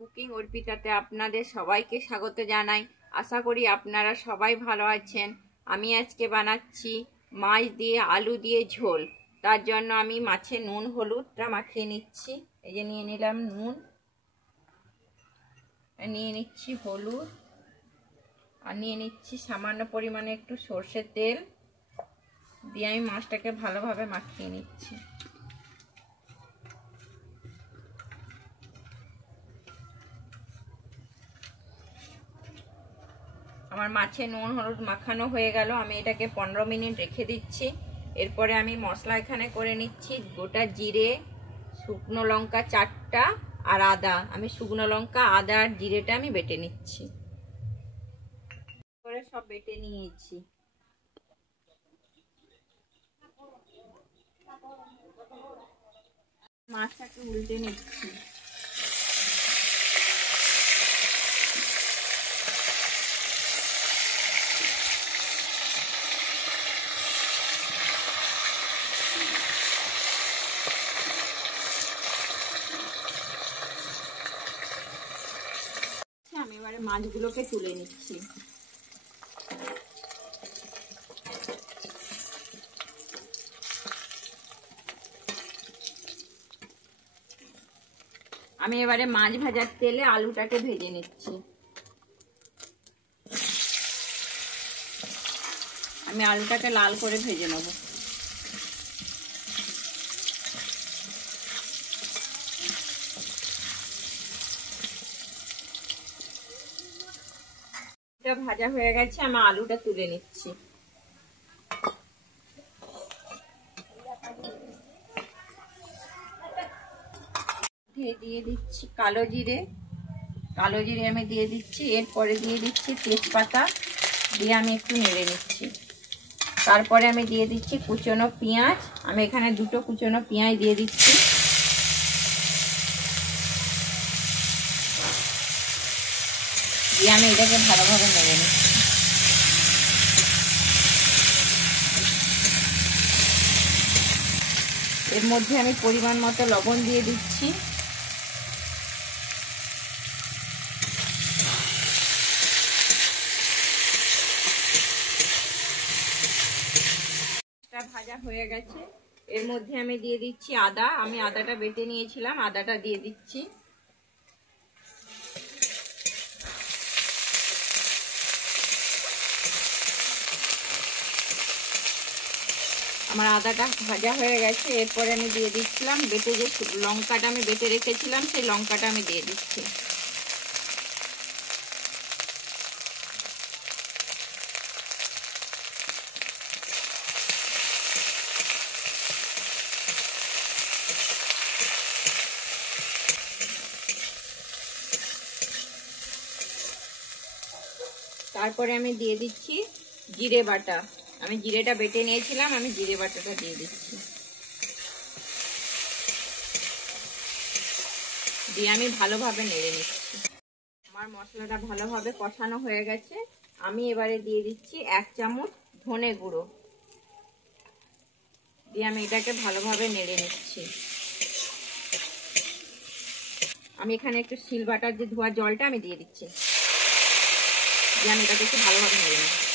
Cooking অর্পিতাতে আপনাদের সবাইকে স্বাগত জানাই। আশা করি আপনারা সবাই ভালো আছেন। আমি আজকে বানাচ্ছি মাছ দিয়ে আলু দিয়ে ঝোল। তার জন্য আমি মাছে নুন হলুদটা মাখিয়ে নিচ্ছি। এই যে নিয়ে নিলাম নুন, নিয়ে নিচ্ছি হলুদ, আর নিয়ে নিচ্ছি সামান্য পরিমাণে একটু সর্ষের তেল দিয়ে আমি মাছটাকে ভালোভাবে মাখিয়ে নিচ্ছি। আমার মাছে নুন হলুদ মাখানো হয়ে গেল। আমি এটাকে 15 মিনিট রেখে দিচ্ছি। এরপরে আমি মশলা এখানে করে নিচ্ছি। গোটা জিরে, শুকনো লঙ্কা 4টা আর আদা। আমি শুকনো লঙ্কা আদা আর জিরেটা আমি বেটে নিচ্ছি। করে সব বেটে নিয়েছি। মাছটাকে উল্টে নিচ্ছি। আমি এবারে মাছগুলোকে তুলে নিচ্ছি। আমি এবারে মাছ ভাজার তেলে আলুটাকে ভেজে নিচ্ছি। আমি আলুটাকে লাল করে ভেজে নেব। এটা ভাজা হয়ে গেছে, আমি আলুটা তুলে নিচ্ছি। দিয়ে দিচ্ছি কালো জিরে আমি দিয়ে দিচ্ছি। এরপরে দিয়ে দিচ্ছি তেজপাতা, দিয়ে আমি একটু নেড়ে নিচ্ছি। তারপরে আমি দিয়ে দিচ্ছি কুচনো পেঁয়াজ। আমি এখানে 2টো কুচনো পেঁয়াজ দিয়ে দিচ্ছি। দিয়ে আমি এটাকে ভালোভাবে নেড়ে নিচ্ছি। এর মধ্যে আমি পরিমাণ মতো লবণ দিয়ে দিচ্ছি। ভাজা হয়ে গেছে। এর মধ্যে আমি দিয়ে দিচ্ছি আদা। আমি আদাটা বেটে নিয়েছিলাম, আদাটা দিয়ে দিচ্ছি। আমার আদাটা ভাজা হয়ে গেছে। এরপরে আমি দিয়ে দিচ্ছিলাম বেটে যে লঙ্কাটা আমি বেটে রেখেছিলাম, সেই লঙ্কাটা আমি দিয়ে দিচ্ছি। তারপরে আমি দিয়ে দিচ্ছি জিরে বাটা। আমি জিরেটা বেটে নিয়েছিলাম, আমি জিরে বাটাটা দিয়ে দিচ্ছি। দিয়ে আমি ভালোভাবে নেড়ে নিচ্ছি। আমার মশলাটা ভালোভাবে কষানো হয়ে গেছে। আমি এবারে দিয়ে দিচ্ছি 1 চামচ ধনে গুঁড়ো। দিয়ে আমি এটাকে ভালোভাবে নেড়ে নিচ্ছি। আমি এখানে একটু শিল বাটার যে ধোয়া জলটা আমি দিয়ে দিচ্ছি। দিয়ে আমি এটাকে একটু ভালোভাবে নেড়ে নিচ্ছি।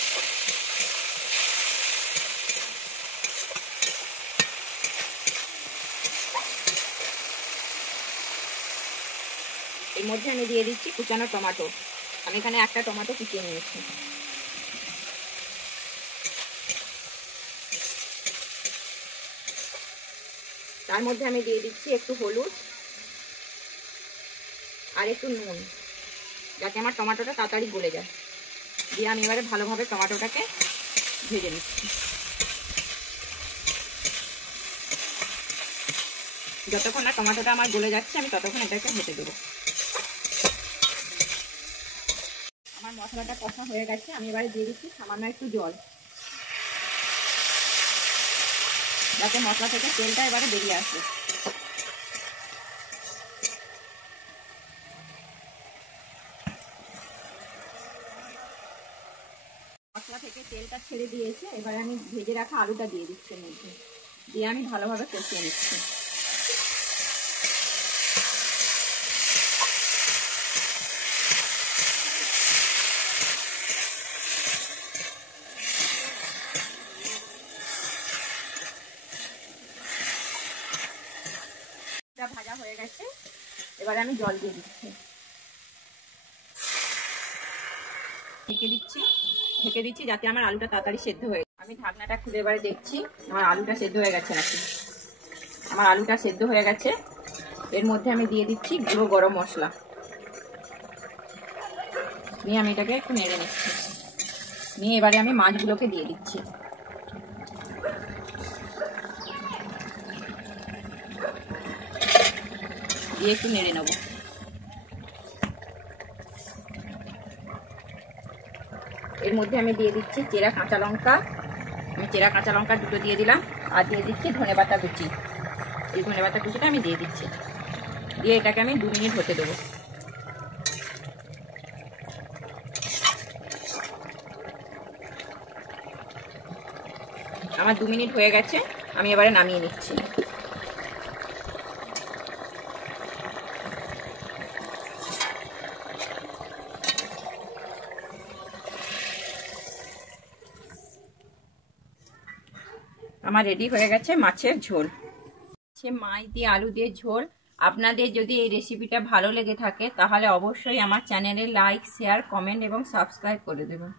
এর মধ্যে আমি দিয়ে দিচ্ছি কুচানো টমেটো। আমি এখানে 1টা টমেটো কুচিয়ে নিয়েছি। তার মধ্যে আমি দিয়ে দিচ্ছি একটু হলুদ আর একটু নুন, যাতে আমার টমেটোটা তাড়াতাড়ি গলে যায়। দিয়ে আমি এবারে ভালোভাবে টমেটোটাকে ভেজে নিচ্ছি। যতক্ষণ না টমেটোটা আমার গলে যাচ্ছে আমি ততক্ষণ এটাকে ভেজে দেবো। আমার মশলাটা কষা হয়ে গেছে। আমি এবারে দিয়ে দিচ্ছি সামান্য একটু জল, যাতে মশলা থেকে তেলটা এবারে বেরিয়ে আসে। মশলা থেকে তেলটা ছেড়ে দিয়েছে। এবারে আমি ভেজে রাখা আলুটা দিয়ে দিচ্ছি মধ্যে। দিয়ে আমি ভালোভাবে কষিয়ে নিচ্ছি। এবারে আমি জল দিয়ে দিচ্ছি, ঢেকে দিচ্ছি যাতে আমার আলুটা তাড়াতাড়ি সেদ্ধ হয়ে যায়। আমি ঢাকনাটা খুলে এবারে দেখছি আমার আলুটা সেদ্ধ হয়ে গেছে নাকি। আমার আলুটা সেদ্ধ হয়ে গেছে। এর মধ্যে আমি দিয়ে দিচ্ছি গুঁড়ো গরম মশলা, নিয়ে আমি এটাকে একটু নেড়ে নিচ্ছি। নিয়ে এবারে আমি মাছগুলোকে দিয়ে দিচ্ছি। দিয়ে একটু নেড়ে নেব। এর মধ্যে আমি দিয়ে দিচ্ছি চেরা কাঁচা লঙ্কা। আমি চেরা কাঁচা লঙ্কা দুটো দিয়ে দিলাম, আর দিয়ে দিচ্ছি ধনেপাতা কুচি। এই ধনেপাতা কুচিটা আমি দিয়ে দিচ্ছি। দিয়ে এটাকে আমি 2 মিনিট হতে দেবো। আমার 2 মিনিট হয়ে গেছে, আমি এবারে নামিয়ে নিচ্ছি। আমার রেডি হয়ে গেছে মাছের ঝোল। মাছ দিয়ে আলু দিয়ে ঝোল। আপনাদের যদি এই রেসিপিটা ভালো লেগে থাকে তাহলে অবশ্যই আমার চ্যানেলে লাইক, শেয়ার, কমেন্ট এবং সাবস্ক্রাইব করে দেবেন।